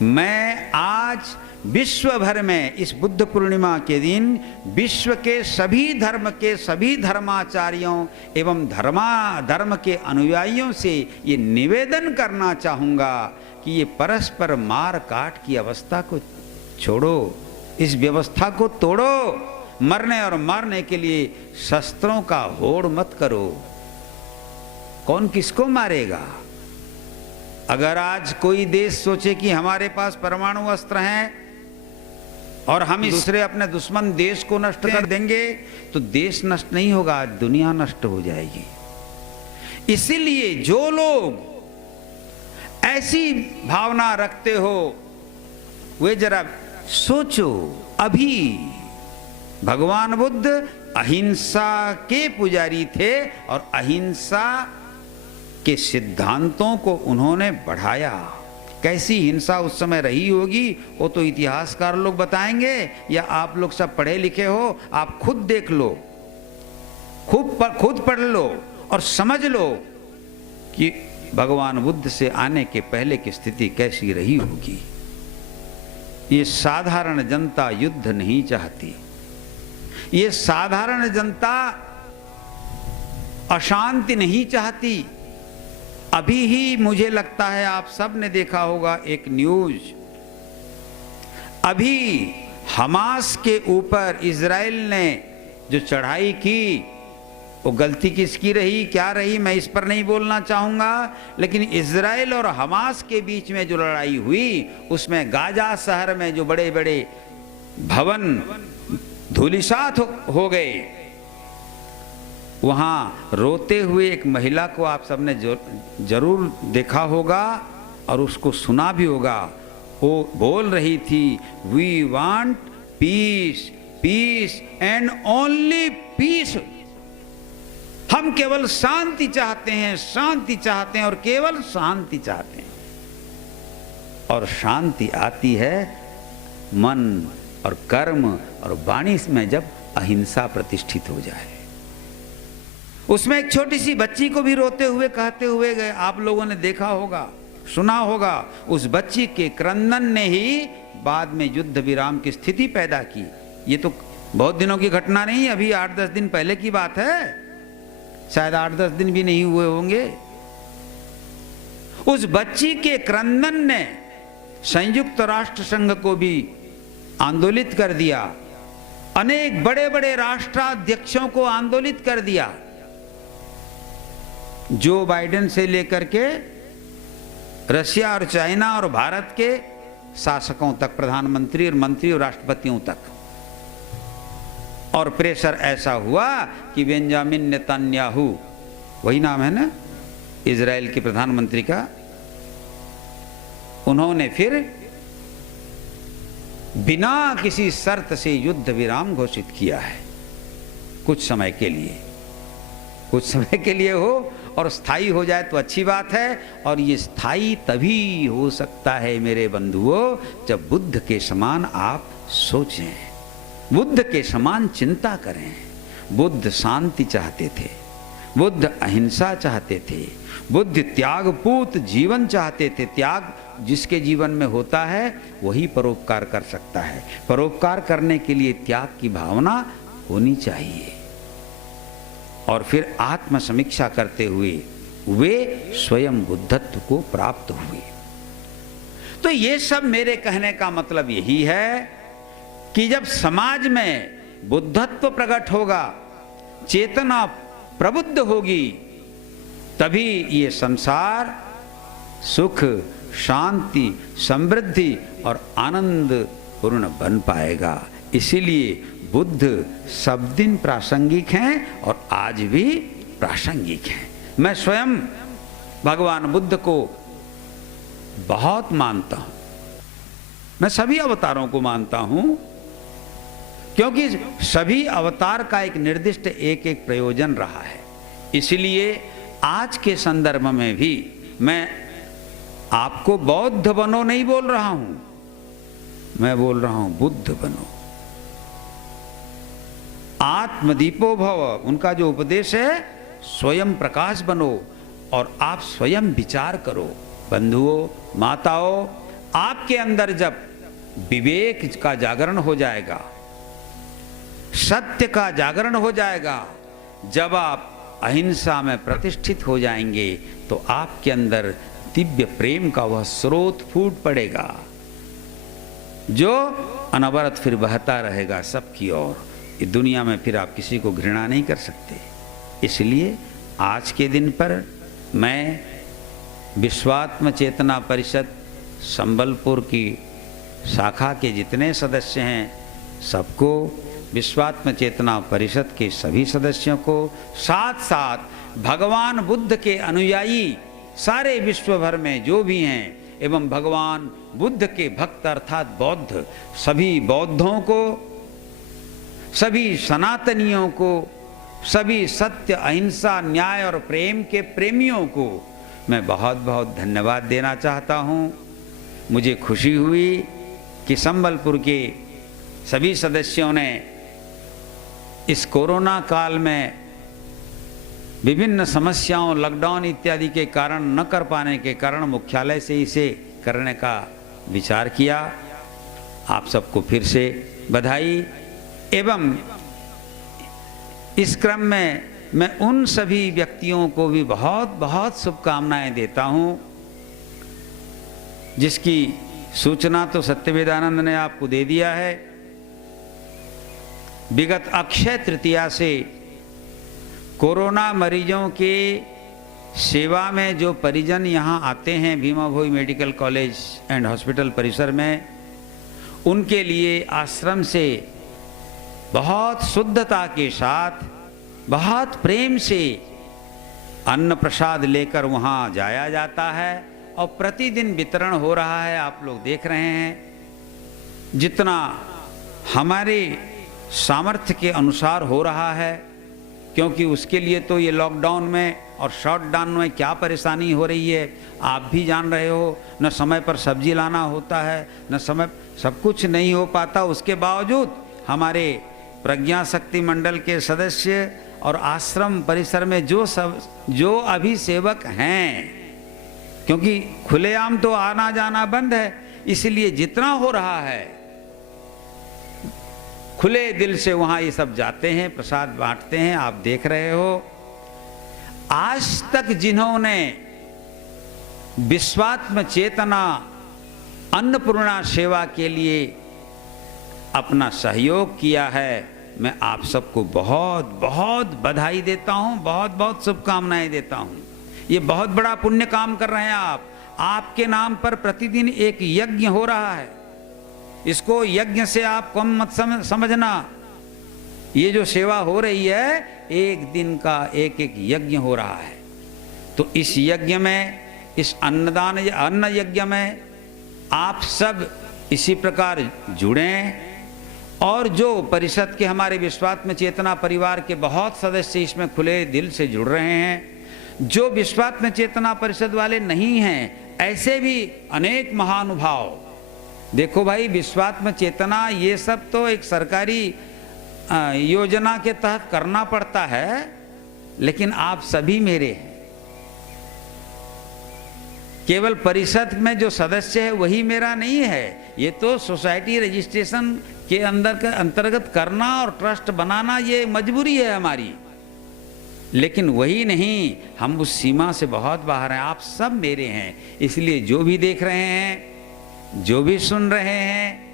मैं आज विश्व भर में इस बुद्ध पूर्णिमा के दिन विश्व के सभी धर्म के सभी धर्माचार्यों एवं धर्म के अनुयायियों से ये निवेदन करना चाहूँगा कि ये परस्पर मार काट की अवस्था को छोड़ो, इस व्यवस्था को तोड़ो। मरने और मारने के लिए शस्त्रों का होड़ मत करो। कौन किसको मारेगा? अगर आज कोई देश सोचे कि हमारे पास परमाणु अस्त्र हैं और हम दूसरे अपने दुश्मन देश को नष्ट कर देंगे, तो देश नष्ट नहीं होगा, दुनिया नष्ट हो जाएगी। इसीलिए जो लोग ऐसी भावना रखते हो, वे जरा सोचो। अभी भगवान बुद्ध अहिंसा के पुजारी थे और अहिंसा के सिद्धांतों को उन्होंने बढ़ाया। कैसी हिंसा उस समय रही होगी वो तो इतिहासकार लोग बताएंगे, या आप लोग सब पढ़े लिखे हो, आप खुद देख लो, खुद पढ़ लो और समझ लो कि भगवान बुद्ध से आने के पहले की स्थिति कैसी रही होगी। ये साधारण जनता युद्ध नहीं चाहती, ये साधारण जनता अशांति नहीं चाहती। अभी ही मुझे लगता है आप सब ने देखा होगा एक न्यूज, अभी हमास के ऊपर इजराइल ने जो चढ़ाई की, वो गलती किसकी रही, क्या रही, मैं इस पर नहीं बोलना चाहूंगा। लेकिन इजराइल और हमास के बीच में जो लड़ाई हुई, उसमें गाजा शहर में जो बड़े बड़े भवन धूलिसात हो गए, वहाँ रोते हुए एक महिला को आप सबने जरूर देखा होगा और उसको सुना भी होगा। वो बोल रही थी, we want peace, peace and only peace. हम केवल शांति चाहते हैं, शांति चाहते हैं और केवल शांति चाहते हैं। और शांति आती है मन और कर्म और वाणी में जब अहिंसा प्रतिष्ठित हो जाए। उसमें एक छोटी सी बच्ची को भी रोते हुए कहते हुए गए, आप लोगों ने देखा होगा, सुना होगा। उस बच्ची के क्रंदन ने ही बाद में युद्ध विराम की स्थिति पैदा की। ये तो बहुत दिनों की घटना नहीं, अभी 8-10 दिन पहले की बात है, शायद 8-10 दिन भी नहीं हुए होंगे। उस बच्ची के क्रंदन ने संयुक्त राष्ट्र संघ को भी आंदोलित कर दिया, अनेक बड़े बड़े राष्ट्राध्यक्षों को आंदोलित कर दिया। जो बाइडेन से लेकर के रशिया और चाइना और भारत के शासकों तक, प्रधानमंत्री और मंत्री और राष्ट्रपतियों तक। और प्रेशर ऐसा हुआ कि बेंजामिन नेतन्याहू, वही नाम है ना इजराइल के प्रधानमंत्री का, उन्होंने फिर बिना किसी शर्त से युद्ध विराम घोषित किया है। कुछ समय के लिए, कुछ समय के लिए हो और स्थायी हो जाए तो अच्छी बात है। और ये स्थायी तभी हो सकता है मेरे बंधुओं, जब बुद्ध के समान आप सोचें, बुद्ध के समान चिंता करें। बुद्ध शांति चाहते थे, बुद्ध अहिंसा चाहते थे, बुद्ध त्यागपूत जीवन चाहते थे। त्याग जिसके जीवन में होता है वही परोपकार कर सकता है। परोपकार करने के लिए त्याग की भावना होनी चाहिए। और फिर आत्म समीक्षा करते हुए वे स्वयं बुद्धत्व को प्राप्त हुए। तो ये सब मेरे कहने का मतलब यही है कि जब समाज में बुद्धत्व प्रकट होगा, चेतना प्रबुद्ध होगी, तभी ये संसार सुख, शांति, समृद्धि और आनंद पूर्ण बन पाएगा। इसीलिए बुद्ध सब दिन प्रासंगिक हैं और आज भी प्रासंगिक हैं। मैं स्वयं भगवान बुद्ध को बहुत मानता हूं, मैं सभी अवतारों को मानता हूं, क्योंकि सभी अवतार का एक निर्दिष्ट एक एक प्रयोजन रहा है। इसलिए आज के संदर्भ में भी मैं आपको बौद्ध बनो नहीं बोल रहा हूं, मैं बोल रहा हूं बुद्ध बनो। आत्मदीपो भव, उनका जो उपदेश है, स्वयं प्रकाश बनो और आप स्वयं विचार करो। बंधुओं, माताओं, आपके अंदर जब विवेक का जागरण हो जाएगा, सत्य का जागरण हो जाएगा, जब आप अहिंसा में प्रतिष्ठित हो जाएंगे, तो आपके अंदर दिव्य प्रेम का वह स्रोत फूट पड़ेगा जो अनवरत फिर बहता रहेगा सबकी ओर। इस दुनिया में फिर आप किसी को घृणा नहीं कर सकते। इसलिए आज के दिन पर मैं विश्वात्म चेतना परिषद संबलपुर की शाखा के जितने सदस्य हैं, सबको, विश्वात्म चेतना परिषद के सभी सदस्यों को, साथ साथ भगवान बुद्ध के अनुयायी सारे विश्व भर में जो भी हैं, एवं भगवान बुद्ध के भक्त अर्थात बौद्ध, सभी बौद्धों को, सभी सनातनियों को, सभी सत्य, अहिंसा, न्याय और प्रेम के प्रेमियों को मैं बहुत बहुत धन्यवाद देना चाहता हूँ। मुझे खुशी हुई कि संबलपुर के सभी सदस्यों ने इस कोरोना काल में विभिन्न समस्याओं, लॉकडाउन इत्यादि के कारण न कर पाने के कारण मुख्यालय से इसे करने का विचार किया। आप सबको फिर से बधाई। एवं इस क्रम में मैं उन सभी व्यक्तियों को भी बहुत बहुत शुभकामनाएं देता हूं, जिसकी सूचना तो सत्यवेदानंद ने आपको दे दिया है। विगत अक्षय तृतीया से कोरोना मरीजों के सेवा में जो परिजन यहाँ आते हैं भीमा भोई मेडिकल कॉलेज एंड हॉस्पिटल परिसर में, उनके लिए आश्रम से बहुत शुद्धता के साथ, बहुत प्रेम से अन्न प्रसाद लेकर वहाँ जाया जाता है और प्रतिदिन वितरण हो रहा है। आप लोग देख रहे हैं जितना हमारे सामर्थ्य के अनुसार हो रहा है, क्योंकि उसके लिए तो ये लॉकडाउन में और शॉटडाउन में क्या परेशानी हो रही है आप भी जान रहे हो। न समय पर सब्जी लाना होता है, न समय, सब कुछ नहीं हो पाता। उसके बावजूद हमारे प्रज्ञा शक्ति मंडल के सदस्य और आश्रम परिसर में जो अभी सेवक हैं, क्योंकि खुलेआम तो आना जाना बंद है, इसलिए जितना हो रहा है खुले दिल से वहाँ ये सब जाते हैं, प्रसाद बांटते हैं। आप देख रहे हो आज तक जिन्होंने विश्वात्म चेतना अन्नपूर्णा सेवा के लिए अपना सहयोग किया है, मैं आप सबको बहुत बहुत बधाई देता हूँ, बहुत बहुत शुभकामनाएं देता हूँ। ये बहुत बड़ा पुण्य काम कर रहे हैं आप। आपके नाम पर प्रतिदिन एक यज्ञ हो रहा है। इसको यज्ञ से आप कम मत समझना। ये जो सेवा हो रही है, एक दिन का एक एक यज्ञ हो रहा है। तो इस यज्ञ में, इस अन्नदान अन्न यज्ञ में आप सब इसी प्रकार जुड़ें। और जो परिषद के हमारे विश्वात्म चेतना परिवार के बहुत सदस्य इसमें खुले दिल से जुड़ रहे हैं। जो विश्वात्म चेतना परिषद वाले नहीं हैं, ऐसे भी अनेक महानुभाव, देखो भाई, विश्वात्म चेतना ये सब तो एक सरकारी योजना के तहत करना पड़ता है, लेकिन आप सभी मेरे हैं। केवल परिषद में जो सदस्य है वही मेरा नहीं है, ये तो सोसाइटी रजिस्ट्रेशन के अंतर्गत करना और ट्रस्ट बनाना ये मजबूरी है हमारी। लेकिन वही नहीं, हम उस सीमा से बहुत बाहर हैं। आप सब मेरे हैं। इसलिए जो भी देख रहे हैं, जो भी सुन रहे हैं,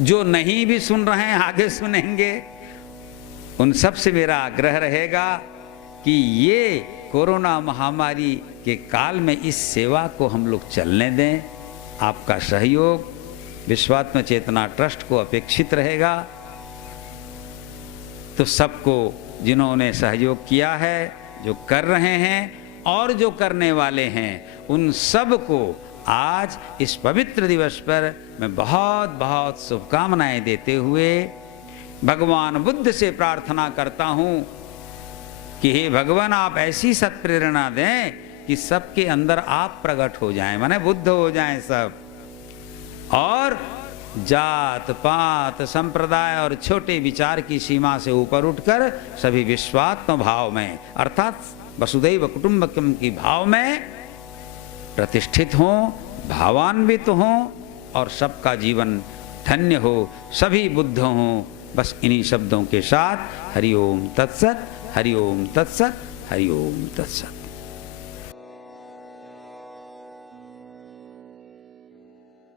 जो नहीं भी सुन रहे हैं आगे सुनेंगे, उन सब से मेरा आग्रह रहेगा कि ये कोरोना महामारी के काल में इस सेवा को हम लोग चलने दें। आपका सहयोग विश्वात्म चेतना ट्रस्ट को अपेक्षित रहेगा। तो सबको जिन्होंने सहयोग किया है, जो कर रहे हैं और जो करने वाले हैं, उन सब को आज इस पवित्र दिवस पर मैं बहुत बहुत शुभकामनाएं देते हुए भगवान बुद्ध से प्रार्थना करता हूँ कि हे भगवान, आप ऐसी सत्प्रेरणा दें कि सबके अंदर आप प्रकट हो जाएं, माने बुद्ध हो जाएं सब, और जात पात संप्रदाय और छोटे विचार की सीमा से ऊपर उठकर सभी विश्वात्म भाव में अर्थात वसुदैव कुटुंबकम की भाव में प्रतिष्ठित हों, भावान्वित हों और सबका जीवन धन्य हो, सभी बुद्ध हों। बस इन्हीं शब्दों के साथ हरि ओम तत्सत, हरि ओम तत्सत, हरि ओम तत्सत।